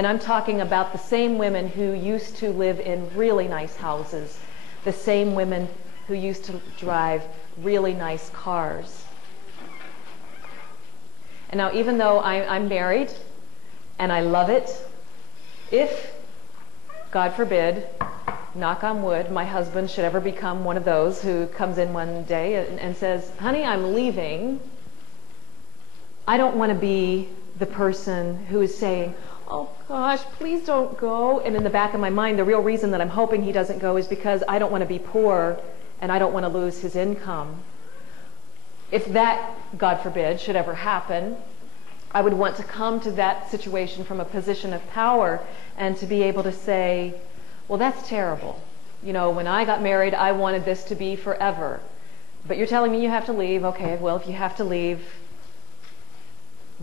And I'm talking about the same women who used to live in really nice houses, the same women who used to drive really nice cars. And now, even though I'm married and I love it, if, God forbid, knock on wood, my husband should ever become one of those who comes in one day and says, honey, I'm leaving, I don't want to be the person who is saying, oh gosh, please don't go. And in the back of my mind, the real reason that I'm hoping he doesn't go is because I don't want to be poor and I don't want to lose his income. If that, God forbid, should ever happen, I would want to come to that situation from a position of power and to be able to say, well, that's terrible. You know, when I got married, I wanted this to be forever. But you're telling me you have to leave. Okay, well, if you have to leave,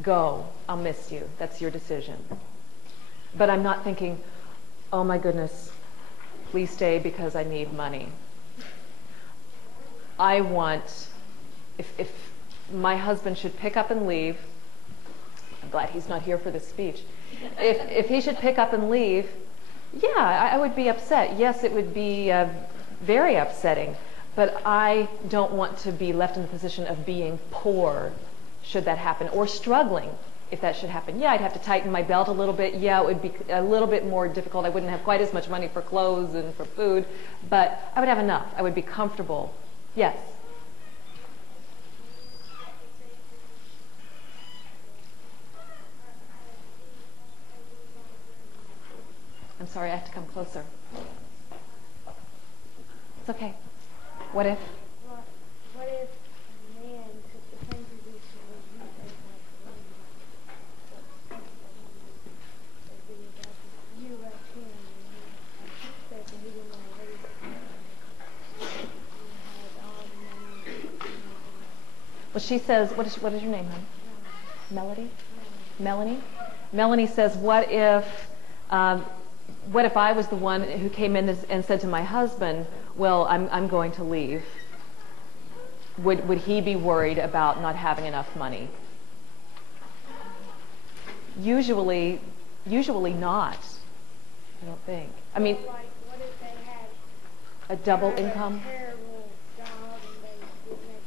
go. I'll miss you. That's your decision. But I'm not thinking, oh my goodness, please stay because I need money. I want, if my husband should pick up and leave, I'm glad he's not here for this speech. If he should pick up and leave, yeah, I would be upset. Yes, it would be very upsetting. But I don't want to be left in the position of being poor should that happen, or struggling if that should happen. Yeah, I'd have to tighten my belt a little bit. Yeah, it would be a little bit more difficult. I wouldn't have quite as much money for clothes and for food, but I would have enough. I would be comfortable. Yes? I'm sorry, I have to come closer. It's okay. What if? What if a man took the same position as you take you like him and he said that he didn't want to raise you had all the money. Well, she says, what is your name, hon? Melody? Melanie? Melanie says, what if I was the one who came in and said to my husband, well, I'm going to leave? Would he be worried about not having enough money? Usually not. I don't think. I mean, Like, what if they had a double income? a terrible job and they didn't make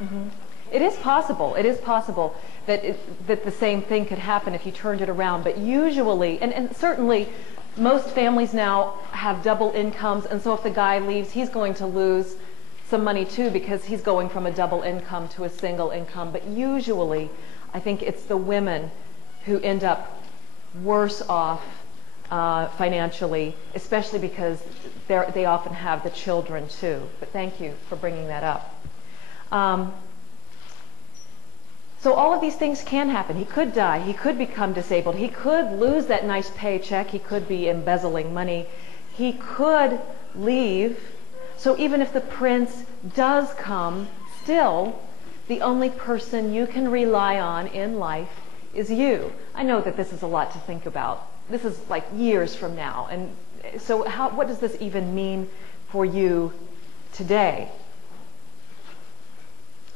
enough money? It is possible. It is possible that that the same thing could happen if you turned it around. But usually, and certainly, most families now have double incomes, and so if the guy leaves, he's going to lose some money too because he's going from a double income to a single income. But usually, I think it's the women who end up worse off financially, especially because they often have the children too. But thank you for bringing that up. So all of these things can happen. He could die. He could become disabled. He could lose that nice paycheck. He could be embezzling money. He could leave. So even if the prince does come, still, the only person you can rely on in life is you. I know that this is a lot to think about. This is like years from now. And so what does this even mean for you today?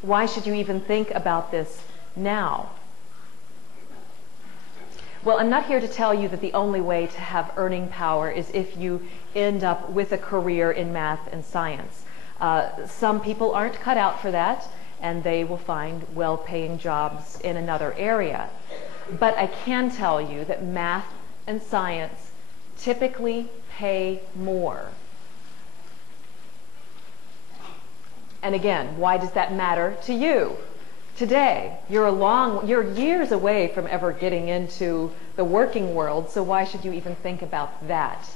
Why should you even think about this now? Well, I'm not here to tell you that the only way to have earning power is if you end up with a career in math and science. Some people aren't cut out for that, and they will find well-paying jobs in another area. But I can tell you that math and science typically pay more. And again, why does that matter to you? Today, you're years away from ever getting into the working world, so why should you even think about that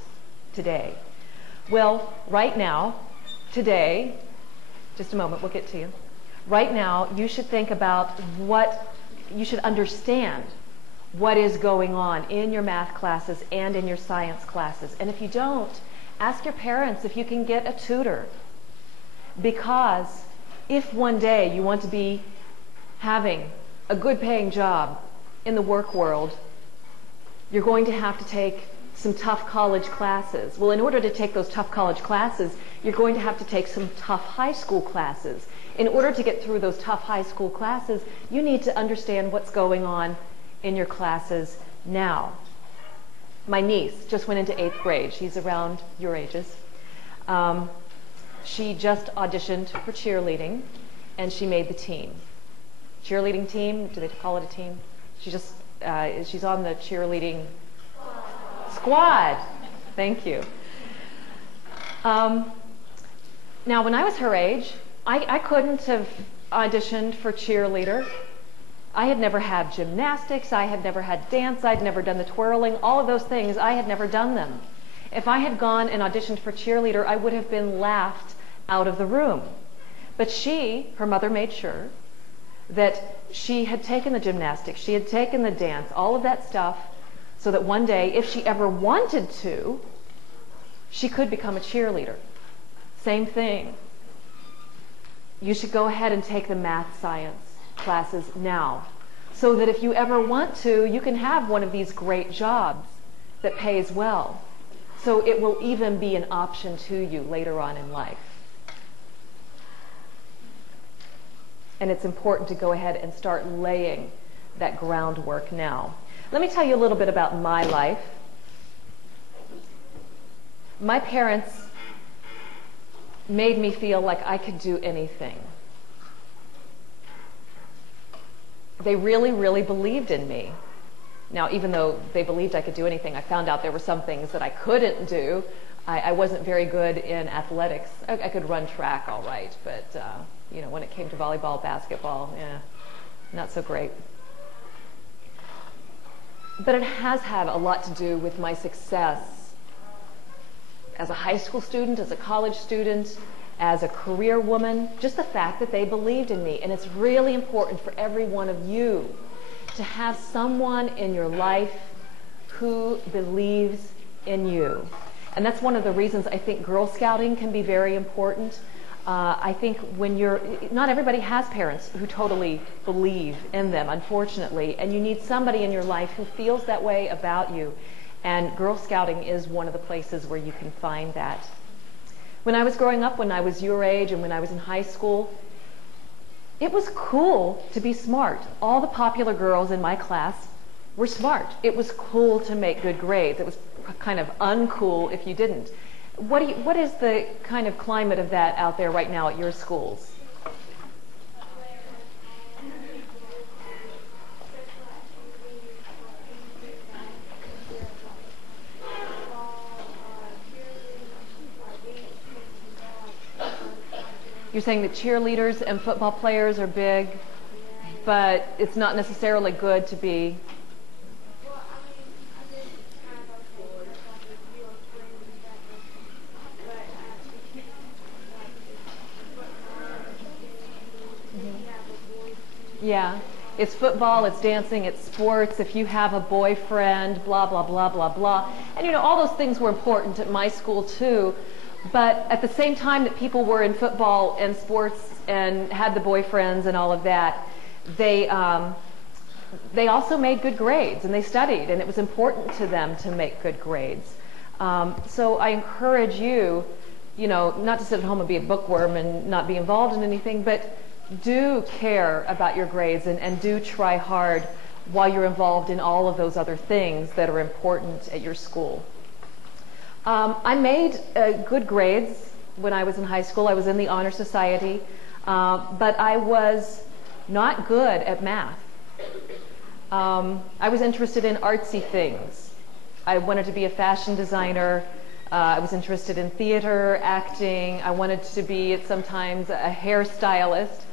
today? Well, right now, today, just a moment, we'll get to you. Right now, you should think about you should understand what is going on in your math classes and in your science classes. And if you don't, ask your parents if you can get a tutor. Because if one day you want to be having a good paying job in the work world, you're going to have to take some tough college classes. Well, in order to take those tough college classes, you're going to have to take some tough high school classes. In order to get through those tough high school classes, you need to understand what's going on in your classes now. My niece just went into 8th grade. She's around your ages. She just auditioned for cheerleading, and she made the team. Cheerleading team, do they call it a team? She's on the cheerleading squad. Thank you. Now, when I was her age, I couldn't have auditioned for cheerleader. I had never had gymnastics, I had never had dance, I'd never done the twirling, all of those things, I had never done them. If I had gone and auditioned for cheerleader, I would have been laughed out of the room. But her mother made sure that she had taken the gymnastics, she had taken the dance, all of that stuff, so that one day, if she ever wanted to, she could become a cheerleader. Same thing. You should go ahead and take the math science classes now, so that if you ever want to, you can have one of these great jobs that pays well. So it will even be an option to you later on in life. And it's important to go ahead and start laying that groundwork now. Let me tell you a little bit about my life. My parents made me feel like I could do anything. They really, really believed in me. Now, even though they believed I could do anything, I found out there were some things that I couldn't do. I wasn't very good in athletics. I could run track all right, but when it came to volleyball, basketball, not so great. But it has had a lot to do with my success as a high school student, as a college student, as a career woman, just the fact that they believed in me. And it's really important for every one of you to have someone in your life who believes in you. And that's one of the reasons I think Girl Scouting can be very important. I think not everybody has parents who totally believe in them, unfortunately, and you need somebody in your life who feels that way about you. And Girl Scouting is one of the places where you can find that. When I was growing up, when I was your age and when I was in high school, it was cool to be smart. All the popular girls in my class were smart. It was cool to make good grades. It was kind of uncool if you didn't. What is the kind of climate of that out there right now at your schools? You're saying that cheerleaders and football players are big, but it's not necessarily good to be. Yeah, it's football, it's dancing, it's sports, if you have a boyfriend, blah, blah, blah, blah, blah. And all those things were important at my school too, but at the same time that people were in football and sports and had the boyfriends and all of that, they also made good grades and they studied, and it was important to them to make good grades. So I encourage you, not to sit at home and be a bookworm and not be involved in anything, but do care about your grades and do try hard while you're involved in all of those other things that are important at your school. I made good grades when I was in high school. I was in the Honor Society, but I was not good at math. I was interested in artsy things. I wanted to be a fashion designer. I was interested in theater, acting. I wanted to be sometimes a hairstylist.